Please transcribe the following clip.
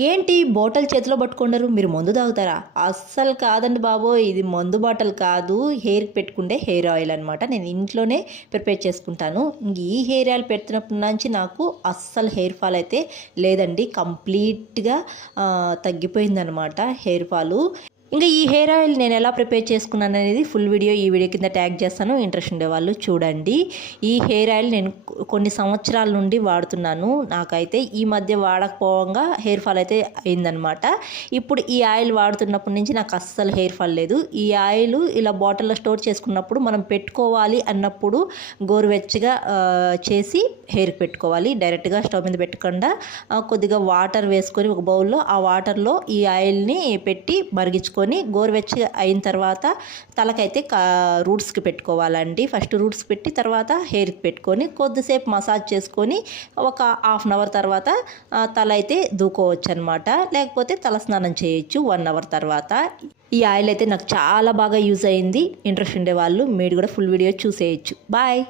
ఏంటి బాటిల్ చేతిలో పట్టుకున్నారు? మీరు మందు తాగుతారా? అస్సలు కాదండి బాబోయ్! ఇది మందు బాటిల్ కాదు. హెయిర్‌కి పెట్టుకుంటే హెయిర్ ఆయిల్ అనమాట. నేను ఇంట్లోనే ప్రిపేర్ చేసుకుంటాను. ఈ హెయిర్ ఆయిల్ పెట్టినప్పటి నుంచి నాకు అస్సలు హెయిర్ ఫాల్ అయితే లేదండి. కంప్లీట్‌గా తగ్గిపోయిందనమాట హెయిర్ ఫాలు. ఇంకా ఈ హెయిర్ ఆయిల్ నేను ఎలా ప్రిపేర్ చేసుకున్నాను అనేది ఫుల్ వీడియో ఈ వీడియో కింద ట్యాగ్ చేస్తాను. ఇంట్రెస్ట్ ఉండేవాళ్ళు చూడండి. ఈ హెయిర్ ఆయిల్ నేను కొన్ని సంవత్సరాల నుండి వాడుతున్నాను. నాకైతే ఈ మధ్య వాడకపోగా హెయిర్ ఫాల్ అయితే అయిందనమాట. ఇప్పుడు ఈ ఆయిల్ వాడుతున్నప్పటి నుంచి నాకు అస్సలు హెయిర్ ఫాల్ లేదు. ఈ ఆయిల్ ఇలా బాటిల్లో స్టోర్ చేసుకున్నప్పుడు మనం పెట్టుకోవాలి అన్నప్పుడు గోరువెచ్చగా చేసి హెయిర్కి పెట్టుకోవాలి. డైరెక్ట్గా స్టవ్ మీద పెట్టకుండా కొద్దిగా వాటర్ వేసుకొని ఒక బౌల్లో ఆ వాటర్లో ఈ ఆయిల్ని పెట్టి మరిగించుకొని గోరువెచ్చగా అయిన తర్వాత తలకైతే రూట్స్కి పెట్టుకోవాలండి. ఫస్ట్ రూట్స్ పెట్టి తర్వాత హెయిర్కి పెట్టుకొని కొద్దిసేపు మసాజ్ చేసుకొని ఒక హాఫ్ అన్ అవర్ తర్వాత తల అయితే దూకోవచ్చు అనమాట. లేకపోతే తల స్నానం చేయొచ్చు 1 అవర్ తర్వాత. ఈ ఆయిల్ అయితే నాకు చాలా బాగా యూజ్ అయింది. ఇంట్రెస్ట్ ఉండే వాళ్ళు మీరు కూడా ఫుల్ వీడియో చూసేయచ్చు. బాయ్.